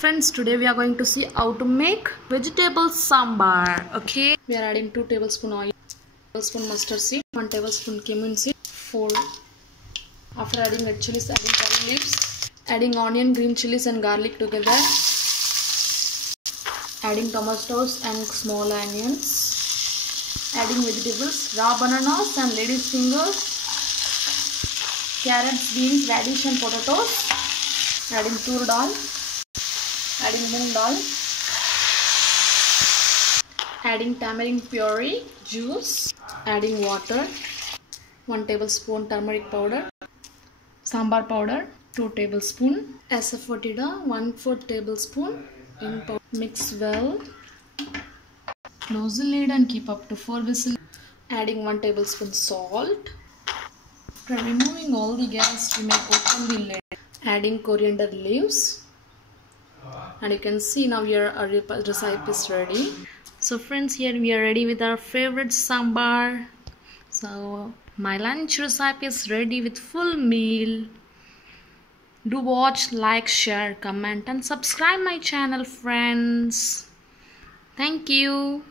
Friends, today we are going to see how to make vegetable sambar. Okay, we are adding 2 tablespoon oil, 1 tablespoon mustard seed, 1 tablespoon cumin seed, 4. After adding red chillies, adding curry leaves, adding onion, green chillies and garlic together, adding tomatoes and small onions, adding vegetables, raw bananas and lady's fingers, carrots, beans, radish and potatoes, adding Toor dal, adding Moong Dal, adding tamarind puree juice, adding water, 1 tablespoon turmeric powder, sambar powder 2 tablespoon, asafoetida 1/4 tablespoon in powder. Mix well, close the lid and keep up to 4 whistles. Adding 1 tablespoon salt. After removing all the gas, you may open the lid. Adding coriander leaves. And you can see now your recipe is ready. So friends, here we are ready with our favorite sambar. So my lunch recipe is ready with full meal. Do watch, like, share, comment and subscribe my channel, friends. Thank you.